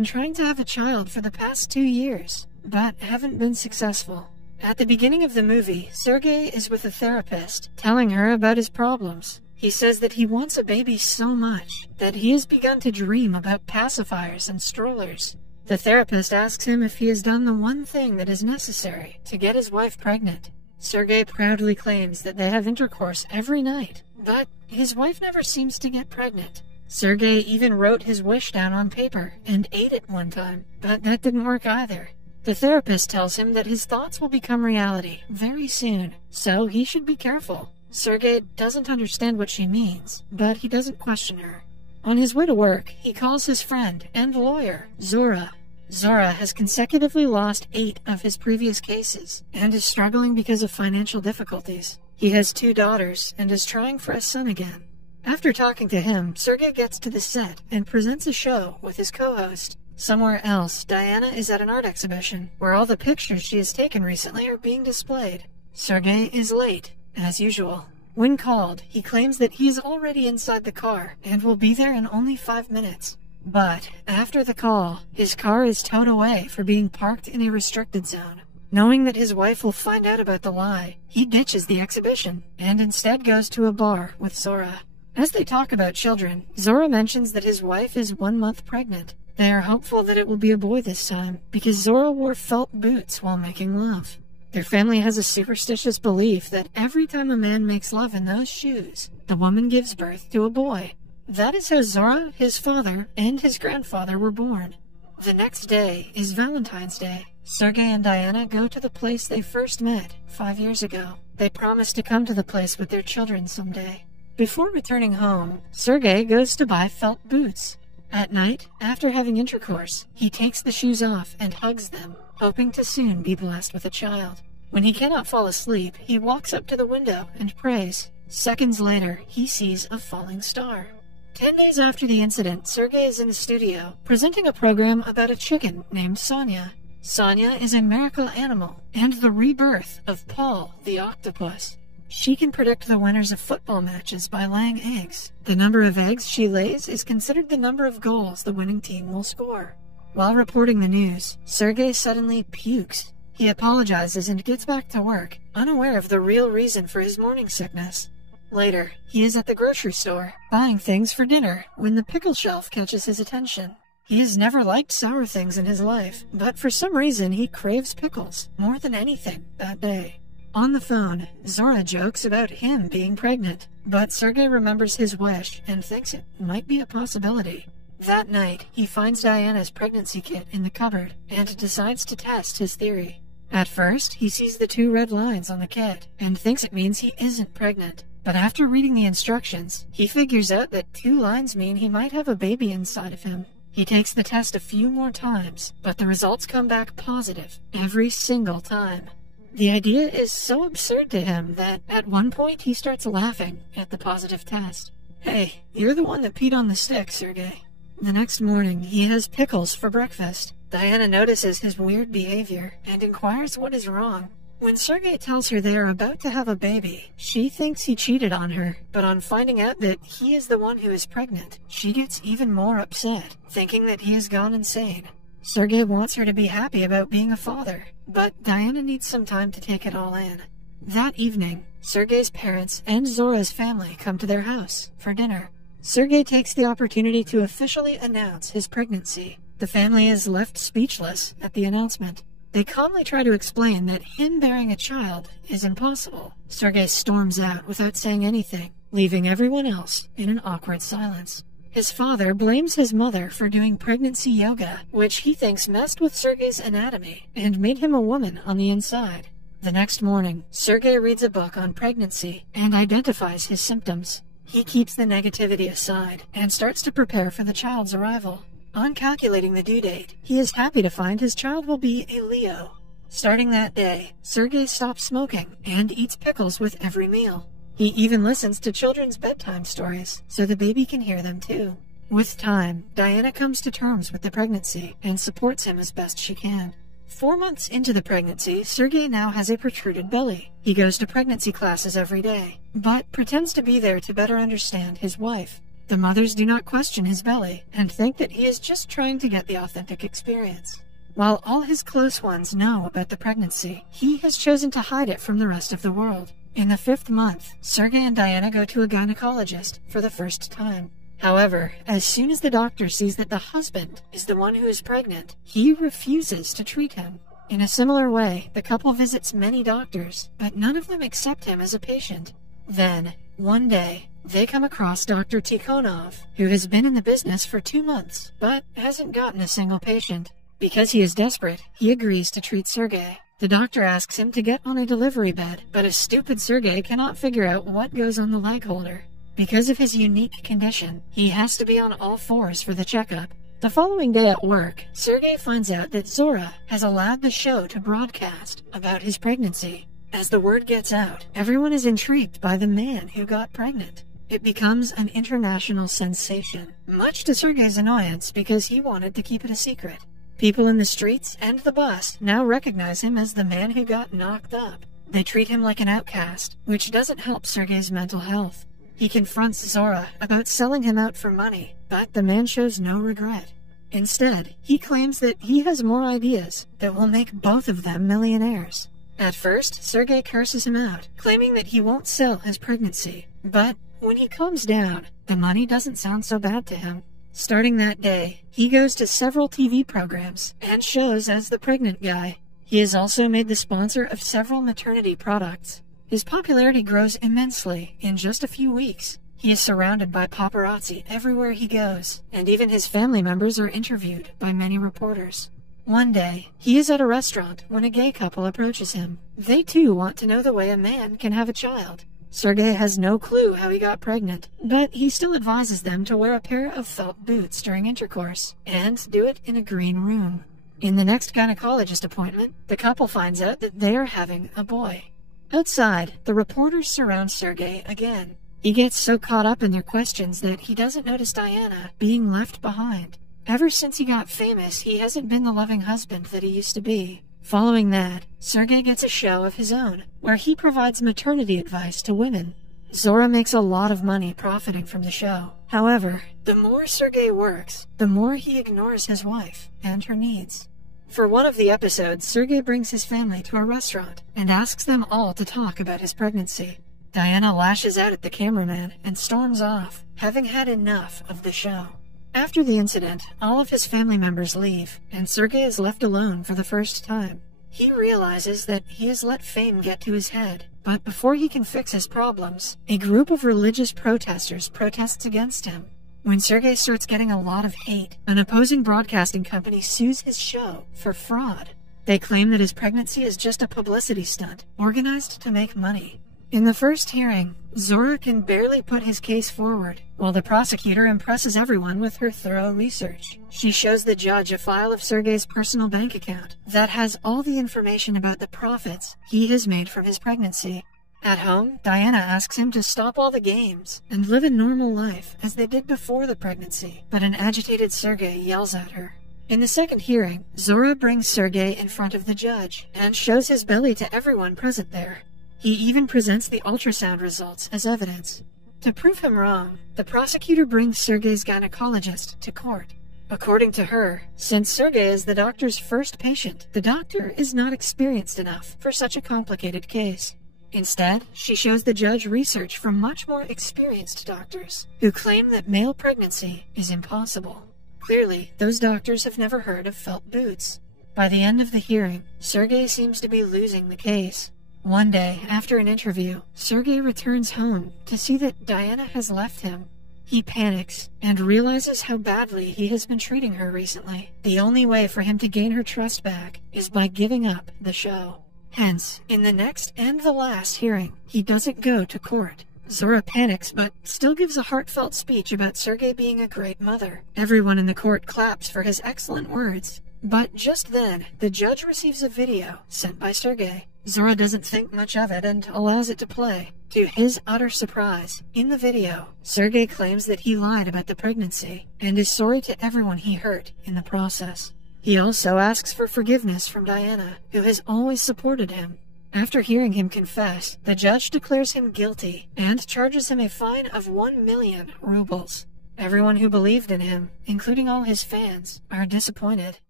been trying to have a child for the past 2 years, but haven't been successful. At the beginning of the movie, Sergei is with a therapist, telling her about his problems. He says that he wants a baby so much that he has begun to dream about pacifiers and strollers. The therapist asks him if he has done the one thing that is necessary to get his wife pregnant. Sergei proudly claims that they have intercourse every night, but his wife never seems to get pregnant. Sergei even wrote his wish down on paper and ate it one time, but that didn't work either. The therapist tells him that his thoughts will become reality very soon, so he should be careful. Sergei doesn't understand what she means, but he doesn't question her. On his way to work, he calls his friend and lawyer, Zora. Zora has consecutively lost 8 of his previous cases and is struggling because of financial difficulties. He has 2 daughters and is trying for a son again. After talking to him, Sergei gets to the set and presents a show with his co-host. Somewhere else, Diana is at an art exhibition where all the pictures she has taken recently are being displayed. Sergei is late, as usual. When called, he claims that he is already inside the car and will be there in only 5 minutes. But after the call, his car is towed away for being parked in a restricted zone. Knowing that his wife will find out about the lie, he ditches the exhibition and instead goes to a bar with Zora. As they talk about children, Zora mentions that his wife is 1 month pregnant. They are hopeful that it will be a boy this time, because Zora wore felt boots while making love. Their family has a superstitious belief that every time a man makes love in those shoes, the woman gives birth to a boy. That is how Zora, his father, and his grandfather were born. The next day is Valentine's Day. Sergei and Diana go to the place they first met 5 years ago. They promise to come to the place with their children someday. Before returning home, Sergei goes to buy felt boots. At night, after having intercourse, he takes the shoes off and hugs them, hoping to soon be blessed with a child. When he cannot fall asleep, he walks up to the window and prays. Seconds later, he sees a falling star. 10 days after the incident, Sergei is in the studio, presenting a program about a chicken named Sonia. Sonia is a miracle animal, and the rebirth of Paul the octopus. She can predict the winners of football matches by laying eggs. The number of eggs she lays is considered the number of goals the winning team will score. While reporting the news, Sergei suddenly pukes. He apologizes and gets back to work, unaware of the real reason for his morning sickness. Later, he is at the grocery store, buying things for dinner, when the pickle shelf catches his attention. He has never liked sour things in his life, but for some reason he craves pickles more than anything that day. On the phone, Zora jokes about him being pregnant, but Sergei remembers his wish and thinks it might be a possibility. That night, he finds Diana's pregnancy kit in the cupboard and decides to test his theory. At first, he sees the 2 red lines on the kit and thinks it means he isn't pregnant. But after reading the instructions, he figures out that 2 lines mean he might have a baby inside of him. He takes the test a few more times, but the results come back positive every single time. The idea is so absurd to him that at one point he starts laughing at the positive test. Hey, you're the one that peed on the stick, Sergei. The next morning, he has pickles for breakfast. Diana notices his weird behavior and inquires what is wrong. When Sergei tells her they are about to have a baby, she thinks he cheated on her, but on finding out that he is the one who is pregnant, she gets even more upset, thinking that he has gone insane. Sergei wants her to be happy about being a father, but Diana needs some time to take it all in. That evening, Sergei's parents and Zora's family come to their house for dinner. Sergei takes the opportunity to officially announce his pregnancy. The family is left speechless at the announcement. They calmly try to explain that him bearing a child is impossible. Sergei storms out without saying anything, leaving everyone else in an awkward silence. His father blames his mother for doing pregnancy yoga, which he thinks messed with Sergei's anatomy and made him a woman on the inside. The next morning, Sergei reads a book on pregnancy and identifies his symptoms. He keeps the negativity aside and starts to prepare for the child's arrival. On calculating the due date, he is happy to find his child will be a Leo. Starting that day, Sergei stops smoking and eats pickles with every meal. He even listens to children's bedtime stories, so the baby can hear them too. With time, Diana comes to terms with the pregnancy and supports him as best she can. 4 months into the pregnancy, Sergei now has a protruded belly. He goes to pregnancy classes every day, but pretends to be there to better understand his wife. The mothers do not question his belly and think that he is just trying to get the authentic experience. While all his close ones know about the pregnancy, he has chosen to hide it from the rest of the world. In the 5th month, Sergei and Diana go to a gynecologist for the first time. However, as soon as the doctor sees that the husband is the one who is pregnant, he refuses to treat him. In a similar way, the couple visits many doctors, but none of them accept him as a patient. Then, one day, they come across Dr. Tikhonov, who has been in the business for 2 months, but hasn't gotten a single patient. Because he is desperate, he agrees to treat Sergei. The doctor asks him to get on a delivery bed, but a stupid Sergei cannot figure out what goes on the leg holder. Because of his unique condition, he has to be on all fours for the checkup. The following day at work, Sergei finds out that Zora has allowed the show to broadcast about his pregnancy. As the word gets out, everyone is intrigued by the man who got pregnant. It becomes an international sensation, much to Sergei's annoyance because he wanted to keep it a secret. People in the streets and the bus now recognize him as the man who got knocked up. They treat him like an outcast, which doesn't help Sergei's mental health. He confronts Zora about selling him out for money, but the man shows no regret. Instead, he claims that he has more ideas that will make both of them millionaires. At first, Sergei curses him out, claiming that he won't sell his pregnancy. But when he calms down, the money doesn't sound so bad to him. Starting that day, he goes to several TV programs and shows as the pregnant guy. He is also made the sponsor of several maternity products. His popularity grows immensely in just a few weeks. He is surrounded by paparazzi everywhere he goes, and even his family members are interviewed by many reporters. One day, he is at a restaurant when a gay couple approaches him. They too want to know the way a man can have a child. Sergei has no clue how he got pregnant, but he still advises them to wear a pair of felt boots during intercourse, and do it in a green room. In the next gynecologist appointment, the couple finds out that they are having a boy. Outside, the reporters surround Sergei again. He gets so caught up in their questions that he doesn't notice Diana being left behind. Ever since he got famous, he hasn't been the loving husband that he used to be. Following that, Sergei gets a show of his own, where he provides maternity advice to women. Zora makes a lot of money profiting from the show. However, the more Sergei works, the more he ignores his wife and her needs. For one of the episodes, Sergei brings his family to a restaurant and asks them all to talk about his pregnancy. Diana lashes out at the cameraman and storms off, having had enough of the show. After the incident, all of his family members leave, and Sergei is left alone for the first time. He realizes that he has let fame get to his head, but before he can fix his problems, a group of religious protesters protests against him. When Sergei starts getting a lot of hate, an opposing broadcasting company sues his show for fraud. They claim that his pregnancy is just a publicity stunt, organized to make money. In the first hearing, Zora can barely put his case forward, while the prosecutor impresses everyone with her thorough research. She shows the judge a file of Sergei's personal bank account that has all the information about the profits he has made from his pregnancy. At home, Diana asks him to stop all the games and live a normal life as they did before the pregnancy, but an agitated Sergei yells at her. In the second hearing, Zora brings Sergei in front of the judge and shows his belly to everyone present there. He even presents the ultrasound results as evidence. To prove him wrong, the prosecutor brings Sergei's gynecologist to court. According to her, since Sergei is the doctor's first patient, the doctor is not experienced enough for such a complicated case. Instead, she shows the judge research from much more experienced doctors who claim that male pregnancy is impossible. Clearly, those doctors have never heard of felt boots. By the end of the hearing, Sergei seems to be losing the case. One day, after an interview, Sergei returns home to see that Diana has left him. He panics and realizes how badly he has been treating her recently. The only way for him to gain her trust back is by giving up the show. Hence, in the next and the last hearing, he doesn't go to court. Zora panics but still gives a heartfelt speech about Sergei being a great mother. Everyone in the court claps for his excellent words. But just then, the judge receives a video sent by Sergei. Zora doesn't think much of it and allows it to play. To his utter surprise, in the video, Sergei claims that he lied about the pregnancy and is sorry to everyone he hurt in the process. He also asks for forgiveness from Diana, who has always supported him. After hearing him confess, the judge declares him guilty and charges him a fine of 1,000,000 rubles. Everyone who believed in him, including all his fans, are disappointed.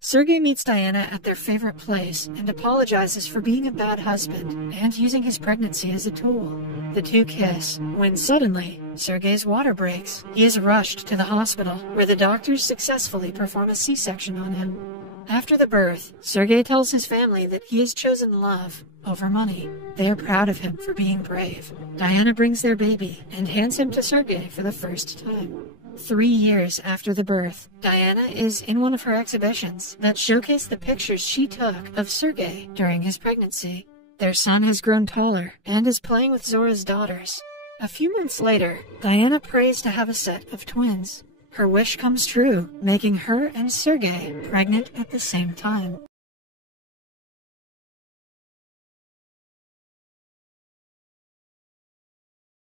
Sergei meets Diana at their favorite place and apologizes for being a bad husband and using his pregnancy as a tool. The two kiss, when suddenly, Sergei's water breaks. He is rushed to the hospital, where the doctors successfully perform a C-section on him. After the birth, Sergei tells his family that he has chosen love over money. They are proud of him for being brave. Diana brings their baby and hands him to Sergei for the first time. 3 years after the birth, Diana is in one of her exhibitions that showcase the pictures she took of Sergei during his pregnancy. Their son has grown taller and is playing with Zora's daughters. A few months later, Diana prays to have a set of twins. Her wish comes true, making her and Sergei pregnant at the same time.